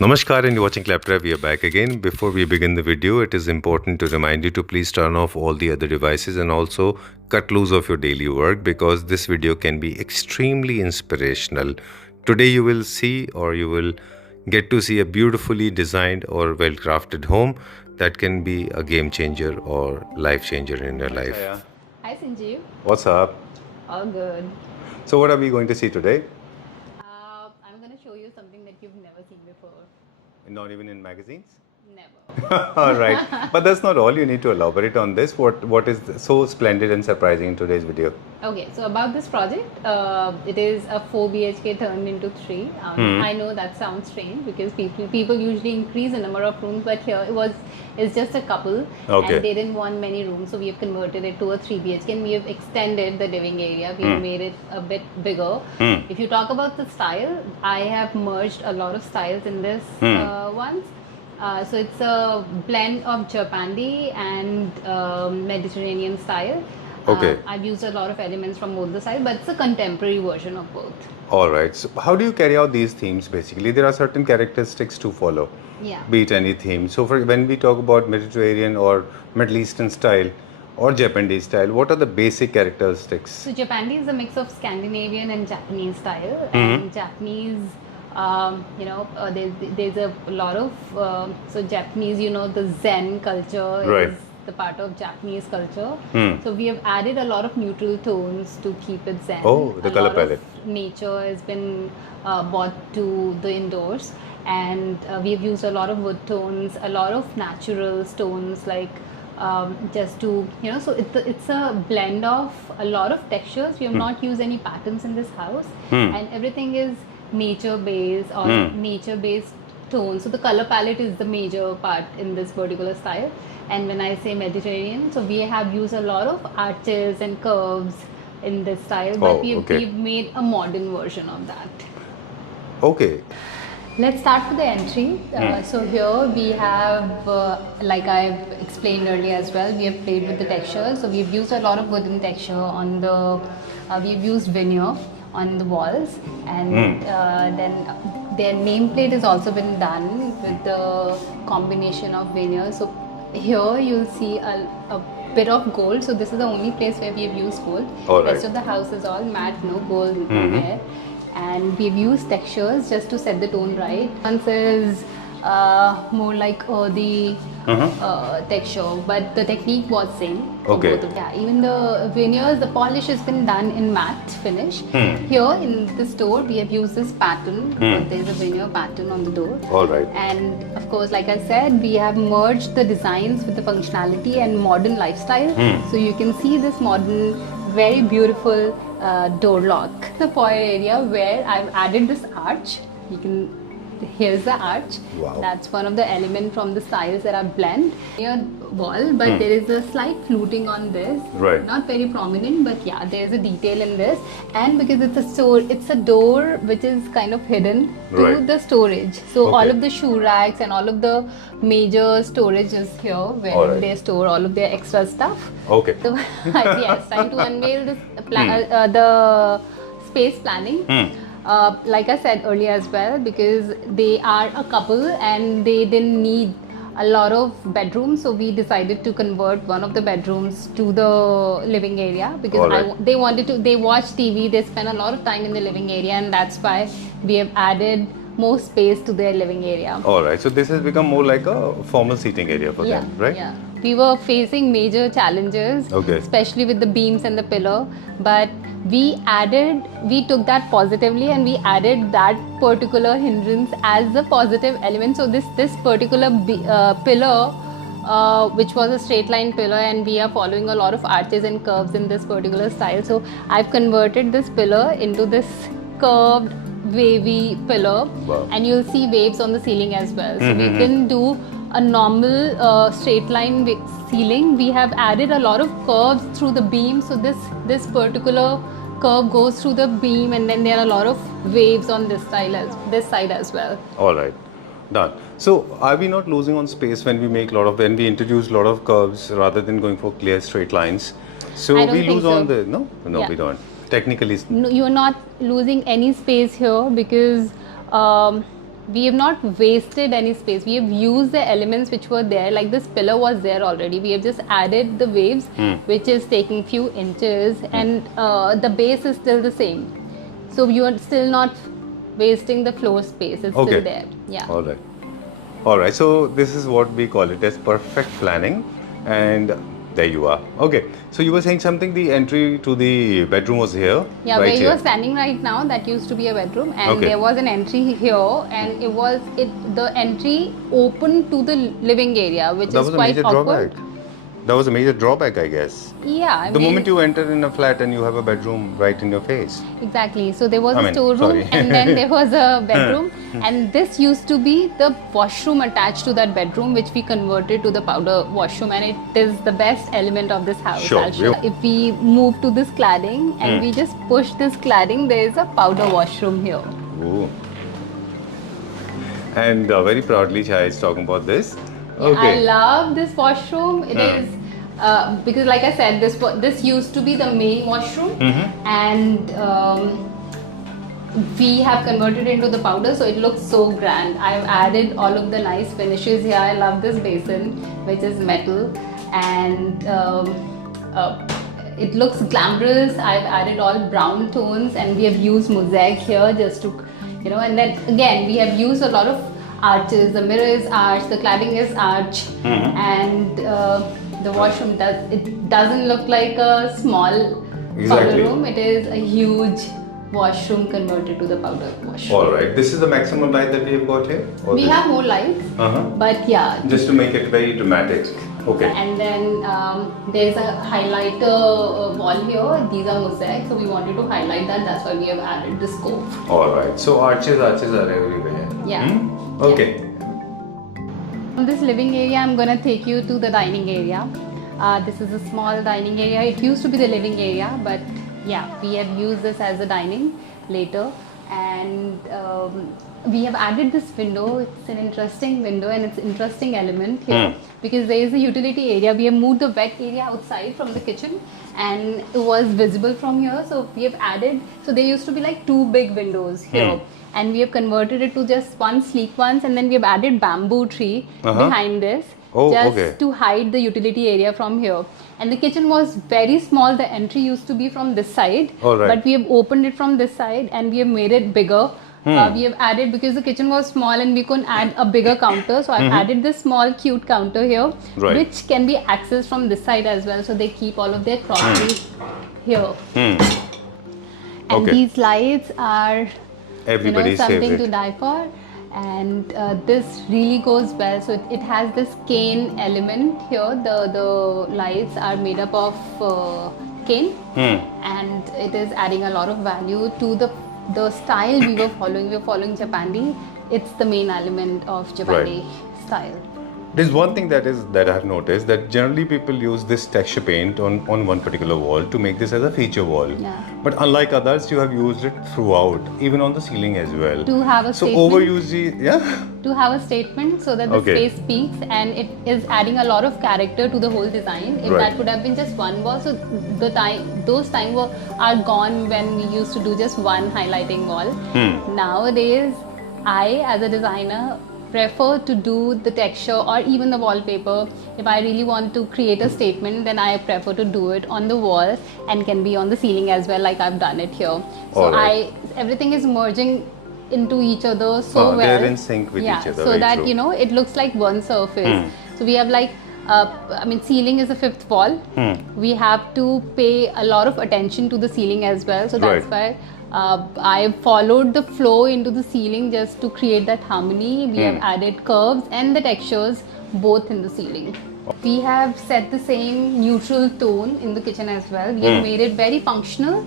Namaskar and you're watching Claptrap. We are back again. Before we begin the video, it is important to remind you to please turn off all the other devices and also cut loose of your daily work because this video can be extremely inspirational. Today you will see or you will get to see a beautifully designed or well crafted home that can be a game changer or life changer in your life. Hi Sanjeev. What's up? All good. So what are we going to see today? I'm going to show you something that you've never seen before. Not even in magazines? Never. All right, but that's not all. You need to elaborate on this. What is so splendid and surprising in today's video? Okay, so about this project, it is a 4 BHK turned into 3. I know that sounds strange because people usually increase the number of rooms, but here it's just a couple, Okay. and they didn't want many rooms, so we have converted it to a 3 BHK and we have extended the living area. We have made it a bit bigger. If you talk about the style, I have merged a lot of styles in this ones. So it's a blend of Japandi and Mediterranean style. Okay. I've used a lot of elements from both the sides, but it's a contemporary version of both. All right. So how do you carry out these themes? Basically, there are certain characteristics to follow. Yeah. Be it any theme. So when we talk about Mediterranean or Middle Eastern style or Japanese style, what are the basic characteristics? So Japandi is a mix of Scandinavian and Japanese style, and Japanese. There's a lot of so Japanese, the Zen culture Right. is the part of Japanese culture. So we have added a lot of neutral tones to keep it Zen. Oh, the a color lot palette. Of nature has been brought to the indoors, and we have used a lot of wood tones, a lot of natural stones, like just to so it's a blend of a lot of textures. We have not used any patterns in this house, and everything is nature based or nature based tones. So the color palette is the major part in this particular style. And when I say Mediterranean, so we have used a lot of arches and curves in this style, but we've made a modern version of that. Okay. Let's start with the entry. So here we have, like I've explained earlier as well, we have played with the texture. So we've used a lot of wooden texture on the, we've used veneer on the walls, and then their nameplate has also been done with the combination of veneer. So here you'll see a bit of gold. So this is the only place where we have used gold. All right. Rest of the house is all matte, no gold there. And we've used textures just to set the tone right. One is more like earthy texture, but the technique was same. Okay. Both of them. Yeah, even the veneers, the polish has been done in matte finish. Here in this door, we have used this pattern. There's a veneer pattern on the door. All right. And of course, like I said, we have merged the designs with the functionality and modern lifestyle. So you can see this modern, very beautiful door lock. The foyer area where I've added this arch. You can. Here's the arch. Wow. That's one of the elements from the styles that are blend near wall, but there is a slight fluting on this. Right. Not very prominent, but yeah, there's a detail in this. And because it's a door which is kind of hidden to the storage. So all of the shoe racks and all of the major storage is here where they store all of their extra stuff. Okay. So yes, trying to unveil this the space planning. Like I said earlier as well, because they are a couple and they didn't need a lot of bedrooms, so we decided to convert one of the bedrooms to the living area because they watch TV, they spend a lot of time in the living area, and that's why we have added more space to their living area. All right. So this has become more like a formal seating area for them, right? Yeah. We were facing major challenges, especially with the beams and the pillar, but we took that positively and we added that particular hindrance as a positive element. So this particular pillar, which was a straight line pillar, and we are following a lot of arches and curves in this particular style. So I've converted this pillar into this curved wavy pillar, and you'll see waves on the ceiling as well. So we didn't do a normal straight line ceiling. We have added a lot of curves through the beam. So this particular curve goes through the beam, and then there are a lot of waves on this side as well. All right. Done. So are we not losing on space when we introduce a lot of curves rather than going for clear straight lines? So we lose on the we don't. Technically, no, you're not losing any space here because we have not wasted any space. We have used the elements which were there, like this pillar was there already. We have just added the waves, which is taking few inches, and the base is still the same. So you are still not wasting the floor space. It's still there. Yeah. All right. All right. So this is what we call it as perfect planning, and there you are. Okay. So you were saying something. The entry to the bedroom was here. Yeah, right where you here. are standing right now, that used to be a bedroom, and there was an entry here, and the entry opened to the living area, which is quite awkward. That was a major drawback, I guess. Yeah. The moment you enter in a flat and you have a bedroom right in your face. Exactly. So there was a storeroom and then there was a bedroom, and this used to be the washroom attached to that bedroom, which we converted to the powder washroom, and it is the best element of this house. Sure. If we move to this cladding and we just push this cladding, there is a powder washroom here. Ooh. And very proudly Chai is talking about this. I love this washroom. It is because, like I said, this used to be the main washroom, and we have converted it into the powder, so it looks so grand. I've added all of the nice finishes here. I love this basin, which is metal, and it looks glamorous. I've added all brown tones, and we have used mosaic here just to, and then again we have used a lot of arches. The mirror is arch, the cladding is arch, and the washroom doesn't look like a small powder room. It is a huge washroom converted to the powder washroom. All right. This is the maximum light that we have got here? We have more lights, but yeah. Just to make it very dramatic. Okay. And then there's a highlighter wall here. These are mosaic, so we wanted to highlight that. That's why we have added this scope. All right. So arches are everywhere. Yeah. Okay. From this living area, I'm gonna take you to the dining area. This is a small dining area. It used to be the living area, but yeah, we have used this as a dining later, and we have added this window. It's an interesting window, and it's an interesting element here because there is a utility area. We have moved the wet area outside from the kitchen, and it was visible from here. So we have added. So there used to be like two big windows here. And we have converted it to just one sleek ones, and then we have added bamboo tree behind this to hide the utility area from here. And the kitchen was very small. The entry used to be from this side, but we have opened it from this side and we have made it bigger. We have added, because the kitchen was small and we couldn't add a bigger counter, so I've added this small cute counter here, which can be accessed from this side as well. So they keep all of their crockery here. And these lights are everybody's something favorite to die for, and this really goes well. So it has this cane element here. The lights are made up of cane, and it is adding a lot of value to the style we were following. We were following Japandi. It's the main element of Japandi style. There's one thing that I have noticed, that generally people use this texture paint on one particular wall to make this as a feature wall. Yeah. But unlike others, you have used it throughout, even on the ceiling as well. To have a statement. So overuse To have a statement so that the space speaks, and it is adding a lot of character to the whole design. If that would have been just one wall, so those times are gone when we used to do just one highlighting wall. Nowadays, I as a designer prefer to do the texture or even the wallpaper. If I really want to create a statement, then I prefer to do it on the wall and can be on the ceiling as well, like I've done it here. So everything is merging into each other so well. They're in sync with each other. So that it looks like one surface. So we have like ceiling is the fifth wall. We have to pay a lot of attention to the ceiling as well. So that's why I followed the flow into the ceiling just to create that harmony. We have added curves and the textures both in the ceiling. We have set the same neutral tone in the kitchen as well. We have made it very functional.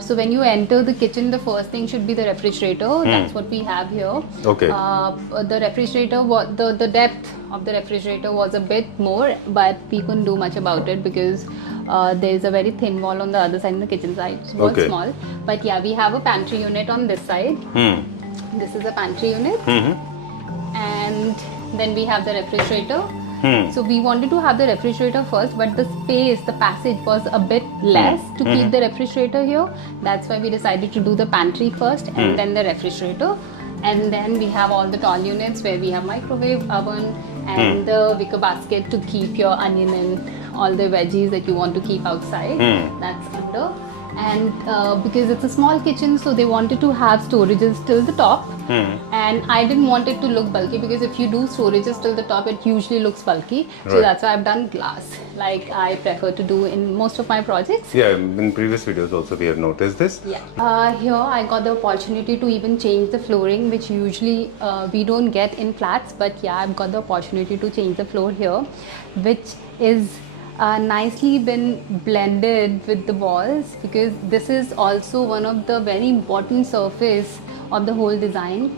So when you enter the kitchen, the first thing should be the refrigerator. That's what we have here. The refrigerator, the depth of the refrigerator was a bit more, but we couldn't do much about it because there is a very thin wall on the other side, in the kitchen side. It was small. But yeah, we have a pantry unit on this side. This is a pantry unit. And then we have the refrigerator. So we wanted to have the refrigerator first, but the space, the passage was a bit less to keep the refrigerator here. That's why we decided to do the pantry first and then the refrigerator. And then we have all the tall units where we have microwave, oven, and the wicker basket to keep your onion and all the veggies that you want to keep outside. That's under. And because it's a small kitchen, so they wanted to have storages till the top. And I didn't want it to look bulky, because if you do storages till the top, it usually looks bulky. So that's why I've done glass, like I prefer to do in most of my projects. Yeah, in previous videos also we have noticed this. Yeah. Here I got the opportunity to even change the flooring, which usually we don't get in flats. But yeah, I've got the opportunity to change the floor here, which is nicely been blended with the walls, because this is also one of the very important surface of the whole design.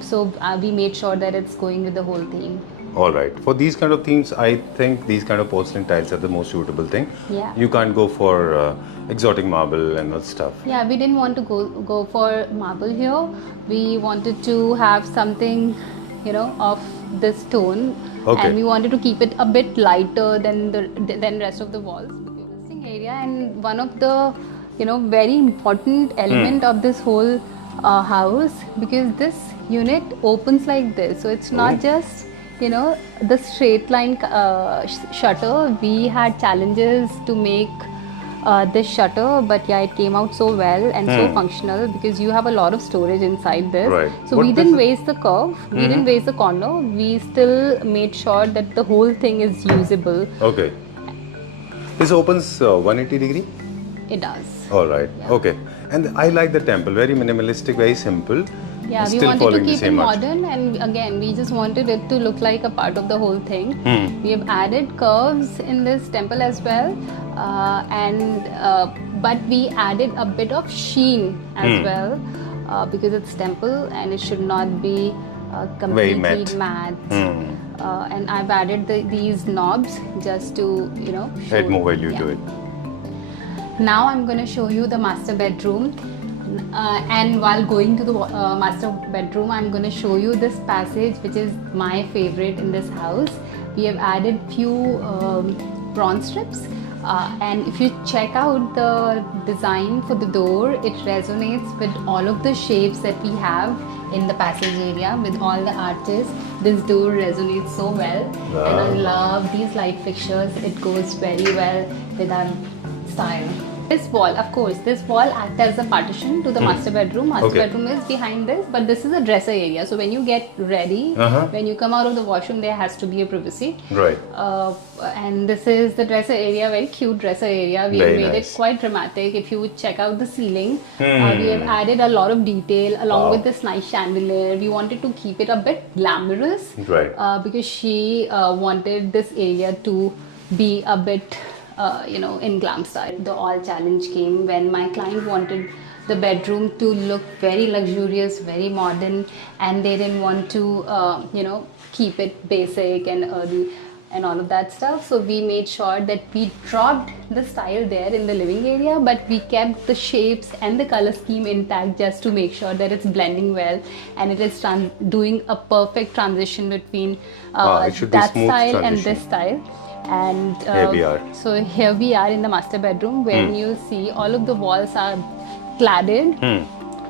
So we made sure that it's going with the whole theme. All right. For these kind of themes, I think these kind of porcelain tiles are the most suitable thing. Yeah. You can't go for exotic marble and all stuff. Yeah, we didn't want to go for marble here. We wanted to have something, you know, of this tone. Okay. And we wanted to keep it a bit lighter than the rest of the walls. Interesting area, and one of the, you know, very important element of this whole house, because this unit opens like this, so it's not just, you know, the straight line shutter. We had challenges to make this shutter, but yeah, it came out so well and so functional, because you have a lot of storage inside this. Right. So we didn't waste the curve, we didn't waste the corner, we still made sure that the whole thing is usable. Okay. This opens 180 degree? It does. All right. Yeah. Okay. And I like the temple, very minimalistic, very simple. Yeah, we Still wanted to following the keep it same arch. modern, and again, we just wanted it to look like a part of the whole thing. We have added curves in this temple as well, but we added a bit of sheen as well, because it's temple and it should not be completely matte. And I've added these knobs just to, you know, Add more value to it. Now I'm going to show you the master bedroom. And while going to the master bedroom, I'm going to show you this passage, which is my favorite in this house. We have added few bronze strips, and if you check out the design for the door, it resonates with all of the shapes that we have in the passage area with all the arches. This door resonates so well. Wow. And I love these light fixtures. It goes very well with our style. This wall, of course, this wall acts as a partition to the master bedroom. Master bedroom is behind this, but this is a dresser area. So when you get ready, when you come out of the washroom, there has to be a privacy. Right. And this is the dresser area, very cute dresser area. We have made it quite dramatic. If you check out the ceiling, we have added a lot of detail along with this nice chandelier. We wanted to keep it a bit glamorous, Right. Because she wanted this area to be a bit you know, in glam style. The all challenge came when my client wanted the bedroom to look very luxurious, very modern, and they didn't want to, you know, keep it basic and earthy and all of that stuff. So we made sure that we dropped the style there in the living area, but we kept the shapes and the color scheme intact, just to make sure that it's blending well and it is doing a perfect transition between that style and this style. And here we are. So here we are in the master bedroom, where you see all of the walls are cladded.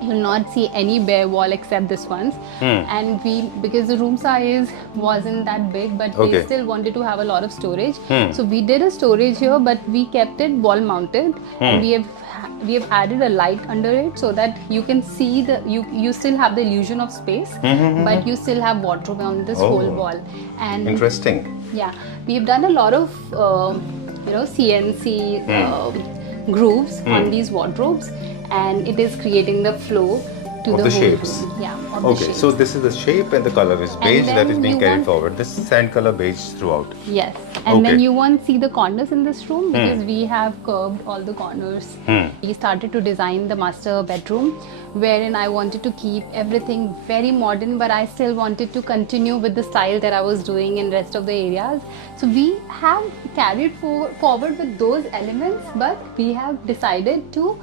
You will not see any bare wall except this one's. And because the room size wasn't that big, but we still wanted to have a lot of storage. So we did a storage here, but we kept it wall mounted, and we have added a light under it, so that you can see you still have the illusion of space, but you still have wardrobe on this whole wall. And interesting. Yeah, we have done a lot of you know, CNC grooves on these wardrobes, and it is creating the flow to of the the whole shapes. room. Yeah, of the shapes. So this is the shape and the color is beige that is then being you carried want- forward. This sand color beige throughout. Yes, and then you won't see the corners in this room, because we have curved all the corners. We started to design the master bedroom, wherein I wanted to keep everything very modern, but I still wanted to continue with the style that I was doing in rest of the areas. So we have carried forward with those elements, but we have decided to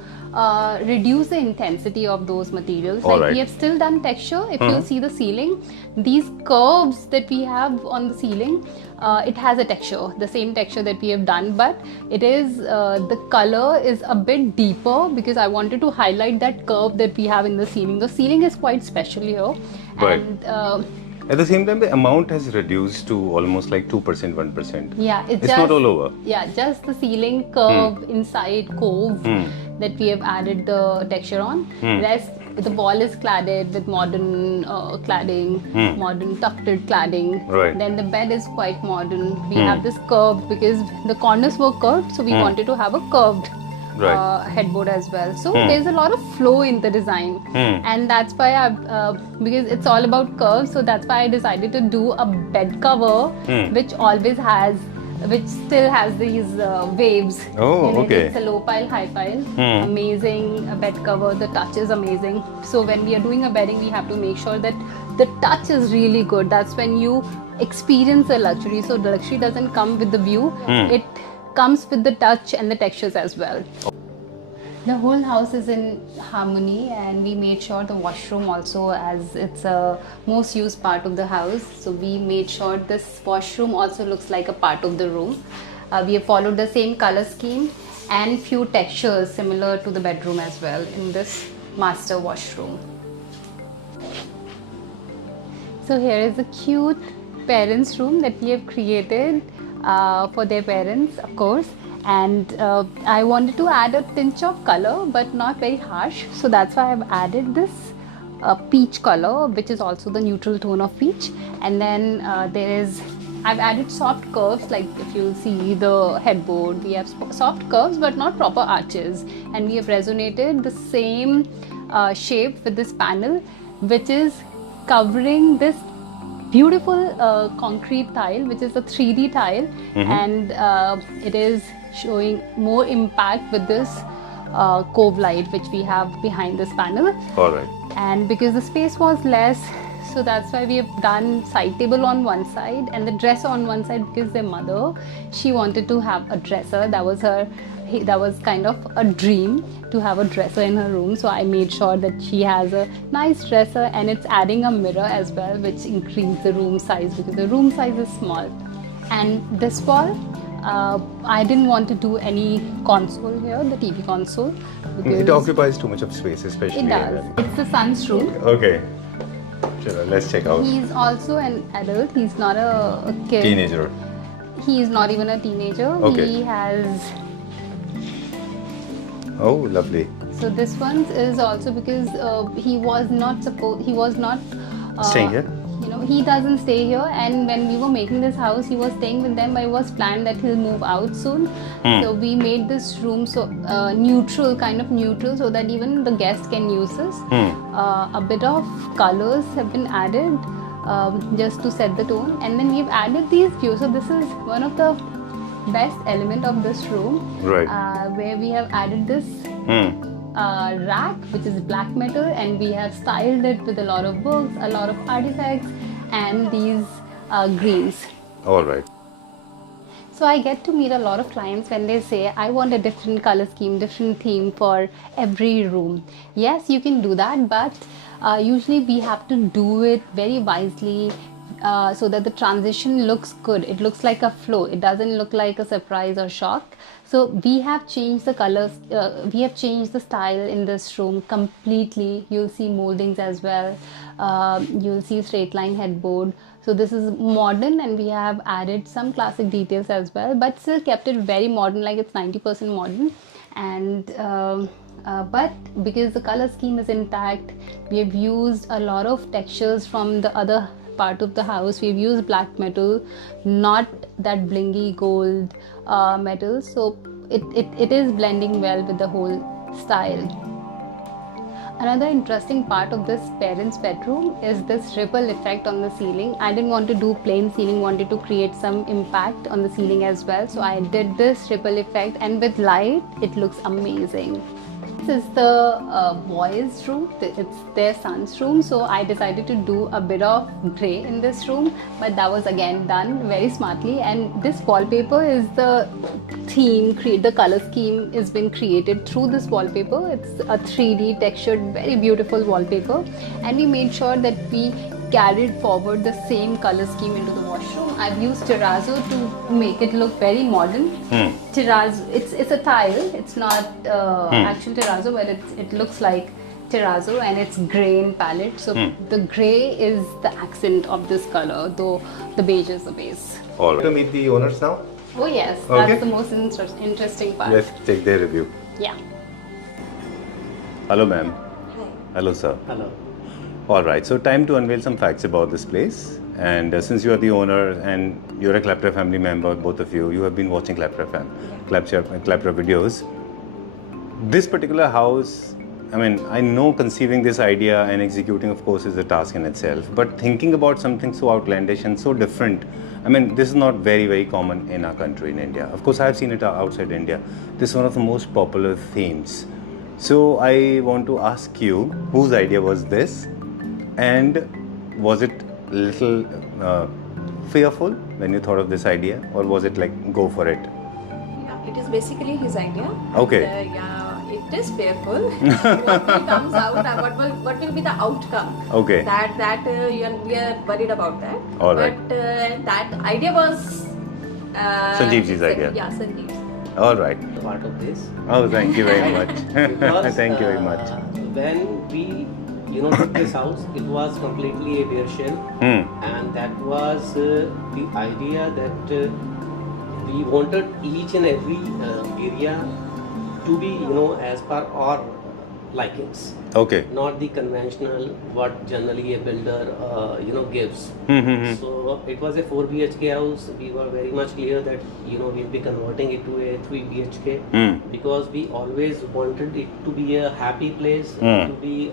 reduce the intensity of those materials. All like right. we have still done texture. If you see the ceiling, these curves that we have on the ceiling, it has a texture, the same texture that we have done, but it is the color is a bit deeper because I wanted to highlight that curve that we have in the ceiling. The ceiling is quite special here. Right. And at the same time, the amount has reduced to almost like 2%, 1%. yeah, it's not all over. Yeah, just the ceiling curve inside cove that we have added the texture on. Rest, the wall is cladded with modern cladding, modern tufted cladding. Right. Then the bed is quite modern. We have this curved because the corners were curved, so we wanted to have a curved headboard as well. So there's a lot of flow in the design, and that's why because it's all about curves, so that's why I decided to do a bed cover which still has these waves. Oh, okay. It's a low pile, high pile. Amazing bed cover. The touch is amazing. So when we are doing a bedding, we have to make sure that the touch is really good. That's when you experience a luxury. So the luxury doesn't come with the view. It comes with the touch and the textures as well. The whole house is in harmony, and we made sure the washroom also, as it's a most used part of the house, so we made sure this washroom also looks like a part of the room. We have followed the same color scheme and few textures similar to the bedroom as well in this master washroom. So here is a cute parents' room that we have created for their parents, of course. And I wanted to add a tinge of color, but not very harsh. So that's why I've added this peach color, which is also the neutral tone of peach. And then I've added soft curves, like if you see the headboard, we have soft curves but not proper arches. And we have resonated the same shape with this panel, which is covering this beautiful concrete tile, which is a 3D tile, and it is showing more impact with this cove light which we have behind this panel. All right. And because the space was less, so that's why we have done side table on one side and the dresser on one side, because their mother, she wanted to have a dresser. That was kind of a dream to have a dresser in her room. So I made sure that she has a nice dresser, and it's adding a mirror as well, which increased the room size because the room size is small. And this wall, I didn't want to do any console here, the TV console. It occupies too much of space, especially. It does. It's the son's room. Okay. Sure, let's check out. He's also an adult. He's not a kid. Teenager. He is not even a teenager. Okay. He has... Oh, lovely. So this one is also because he was not staying here? You know, he doesn't stay here, and when we were making this house, he was staying with them, but it was planned that he'll move out soon. So we made this room so neutral, kind of neutral, so that even the guests can use this. A bit of colors have been added just to set the tone, and then we've added these views. So this is one of the best element of this room, right? Where we have added this rack, which is black metal, and we have styled it with a lot of books, a lot of artifacts, and these greens. All right. So I get to meet a lot of clients when they say, I want a different color scheme, different theme for every room. Yes, you can do that, but usually we have to do it very wisely, so that the transition looks good. It looks like a flow. It doesn't look like a surprise or shock. So we have changed the colors, we have changed the style in this room completely. You'll see moldings as well. You'll see straight line headboard. So this is modern, and we have added some classic details as well, but still kept it very modern, like it's 90% modern. And but because the color scheme is intact, we have used a lot of textures from the other part of the house. We've used black metal, not that blingy gold metal, so it is blending well with the whole style. Another interesting part of this parents' bedroom is this ripple effect on the ceiling. I didn't want to do plain ceiling, wanted to create some impact on the ceiling as well, so I did this ripple effect, and with light it looks amazing. This is the boys' room. It's their son's room. So I decided to do a bit of grey in this room, but that was again done very smartly. And this wallpaper is the theme. The color scheme has been created through this wallpaper. It's a 3D textured, very beautiful wallpaper, and we made sure that we carried forward the same color scheme into the washroom. I've used terrazzo to make it look very modern. Terrazzo, it's a tile. It's not actual terrazzo, but it looks like terrazzo, and it's grey in palette. So the grey is the accent of this color, though the beige is the base. All right. To meet the owners now. Oh yes, okay. That's the most interesting part. Let's take their review. Yeah. Hello, ma'am. Hi. Hello, sir. Hello. All right, so time to unveil some facts about this place. And since you are the owner and you're a Claptrap family member, both of you, you have been watching Claptrap videos. This particular house, I mean, I know conceiving this idea and executing, of course, is a task in itself. But thinking about something so outlandish and so different, I mean, this is not very, very common in our country, in India. Of course, I've seen it outside India. This is one of the most popular themes. So I want to ask you, whose idea was this? And was it a little fearful when you thought of this idea, or was it like, go for it? Yeah, it is basically his idea. Okay. And, yeah, it is fearful. What will comes out? What will be the outcome? Okay. We are worried about that. All right. But that idea was Sanjeevji's idea. Yeah, Sanjeev's. All right. Part of this. Oh, thank you very much. Because, Thank you very much. When we, took this house, it was completely a bare shell, and that was the idea that we wanted each and every area to be, as per our likings. Okay. Not the conventional what generally a builder, gives. So it was a 4 BHK house. We were very much clear that we'll be converting it to a 3 BHK because we always wanted it to be a happy place, to be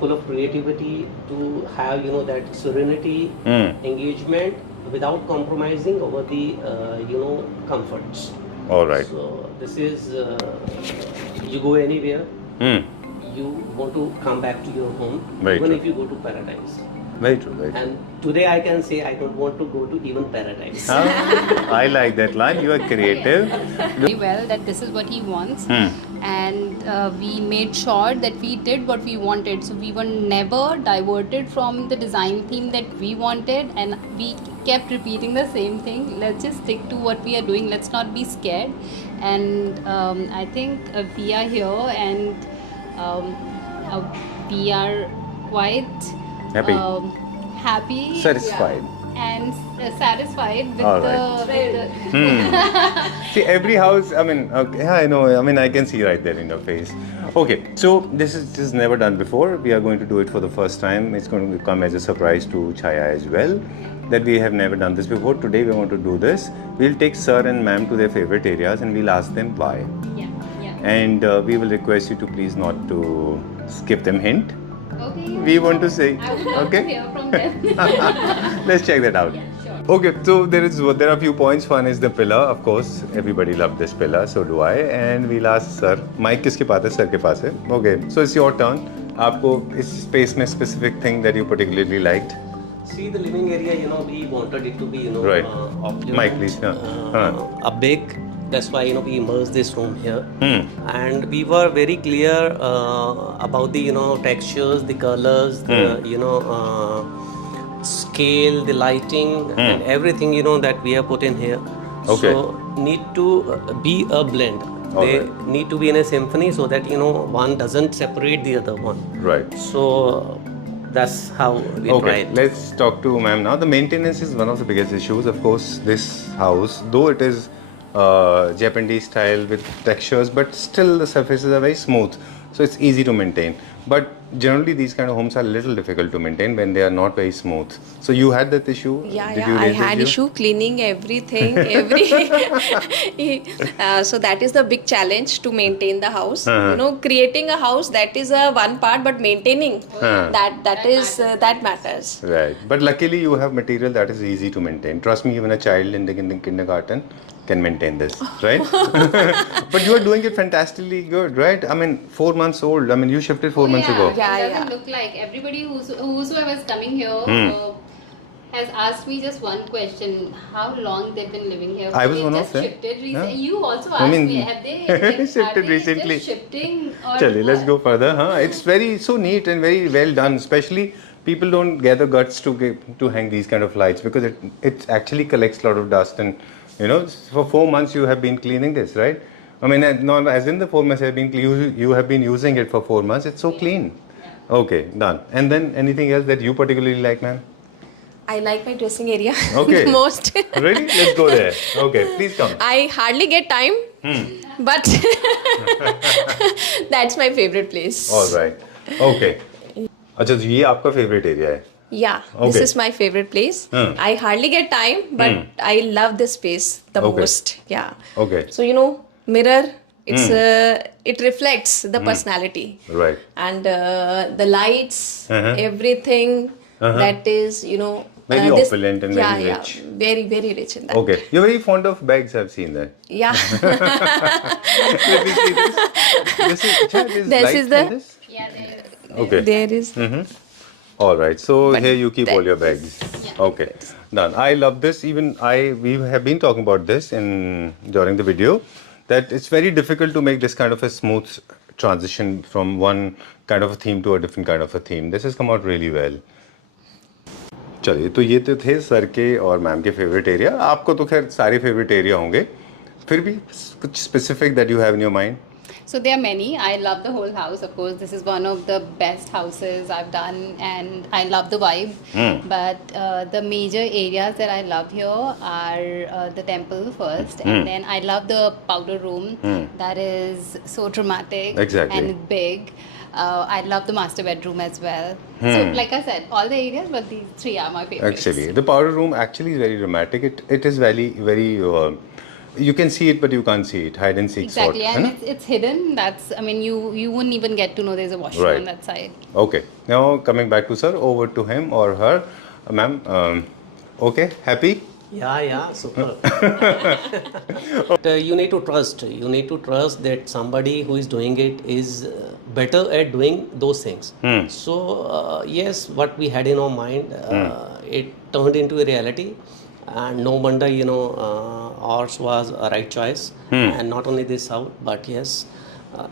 full of creativity, to have that serenity, engagement without compromising over the comforts. All right. So this is you go anywhere. You want to come back to your home, Very even true. if you go to paradise. Very true, very true. And today I can say I don't want to go to even paradise. I like that line. You are creative. Very well that this is what he wants, and we made sure that we did what we wanted. So we were never diverted from the design theme that we wanted, and we kept repeating the same thing. Let's just stick to what we are doing. Let's not be scared. And I think we are here, and we are quite happy, Satisfied. and satisfied with All the See, every house, I mean, okay, yeah, I know, I mean, I can see right there in your face. Okay, so this is never done before. We are going to do it for the first time. It's going to come as a surprise to Chaya as well, that we have never done this before. Today we want to do this. We'll take sir and ma'am to their favorite areas and we'll ask them why. yeah. And we will request you to please not to give them hint. Okay. We want to say, I would love to okay? hear from them. Let's check that out. Yeah, sure. Okay, so there are a few points. One is the pillar, of course. Everybody loved this pillar, so do I. And we'll ask sir. Mic किसके पास है? Sir के पास है. Okay, so it's your turn. आपको इस space में specific thing that you particularly liked? See, the living area, we wanted it to be, Right. opulent, Mic, please. a big. That's why we immersed this room here, and we were very clear about the textures, the colors, the scale, the lighting, and everything that we have put in here. Okay. So need to be a blend. They need to be in a symphony so that one doesn't separate the other one. Right. So that's how we Okay, tried. let's talk to ma'am now. The maintenance is one of the biggest issues. Of course, this house, though it is Japandi style with textures, but still the surfaces are very smooth, so it's easy to maintain. But generally, these kind of homes are a little difficult to maintain when they are not very smooth. So you had that issue? Yeah, Did yeah. you I raise that had issue cleaning everything, so that is the big challenge to maintain the house. You know, creating a house, that is a one part, but maintaining that matters. Right. But luckily, you have material that is easy to maintain. Trust me, even a child in the kindergarten can maintain this, right? But you are doing it fantastically good, right? I mean, 4 months old. I mean, you shifted 4 months ago. Yeah, it doesn't look like everybody whosoever is coming here has asked me just one question: how long they've been living here? I was They one just of them. shifted recently. Yeah. You also I asked mean, me: have they shifted are they recently. Just shifting or Chale, let's what? go further. Huh? It's so neat and very well done. Especially people don't gather guts to hang these kind of lights because it actually collects a lot of dust, and for 4 months you have been cleaning this, right? I mean, not as in the 4 months you have been using it for 4 months. It's so clean. Okay, done. And then anything else that you particularly like, ma'am? I like my dressing area Okay. the most. Ready? Let's go there. Okay, please come. I hardly get time, but that's my favorite place. All right. Okay. अच्छा तो ये आपका favorite area है. Yeah, this Okay. is my favorite place. I hardly get time, but I love this space the Okay. most. Yeah. Okay. So mirror. It reflects the personality. Right. And the lights, everything that is Very opulent and very rich. Yeah, very very rich in that. Okay. You're very fond of bags, I've seen that. Yeah. Let me see this. This This is the- this? Yeah, there is. Okay. There is. All right. So But here you keep all your that's- bags. Okay. Done. I love this. Even we have been talking about this during the video, that it's very difficult to make this kind of a smooth transition from one kind of a theme to a different kind of a theme. This has come out really well. चलिए तो ये तो थे sir के और ma'am के favourite area. आपको तो खैर सारे फेवरेट एरिया होंगे, फिर भी कुछ specific that you have in your mind. So there are many. I love the whole house. Of course, this is one of the best houses I've done, and I love the vibe. But the major areas that I love here are the temple first, and then I love the powder room. That is so dramatic and big. I love the master bedroom as well. So, like I said, all the areas, but these three are my favorites. Actually, the powder room actually is very dramatic. It is very very. You can see it, but you can't see it. Hide and seek Exactly, sort. and it's hidden. You wouldn't even get to know there's a washroom on that side. Okay. Now coming back to sir, over to him or her, ma'am. Okay, happy? Yeah, super. But, you need to trust. You need to trust that somebody who is doing it is better at doing those things. So yes, what we had in our mind, it turned into a reality. And no wonder, ours was a right choice. And not only this house, but yes,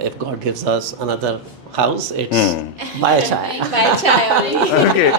if God gives us another house, it's buy a chai. Bye, chai only. Okay.